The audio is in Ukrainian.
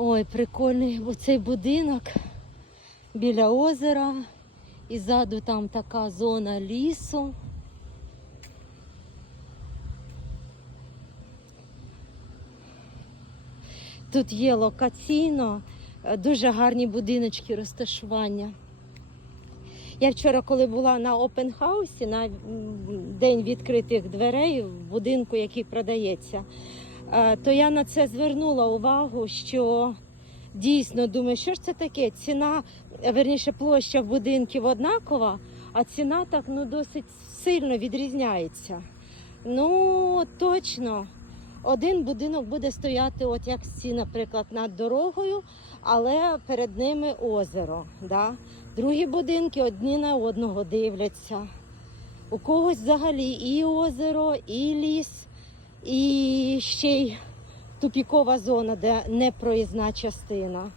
Ой, прикольний оцей будинок біля озера. І ззаду там така зона лісу. Тут є локаційно е, дуже гарні будиночки розташування. Я вчора, коли була на опенхаусі, на день відкритих дверей в будинку, який продається, то я на це звернула увагу, що дійсно думаю, що ж це таке? Ціна, е, верніше, площа будинків однакова, а ціна так ну досить сильно відрізняється. Ну, точно. Один будинок буде стояти, от як ці, наприклад, над дорогою, але перед ними озеро. Да? Другі будинки одні на одного дивляться. У когось взагалі і озеро, і ліс, і ще й тупікова зона, де не проїзна частина.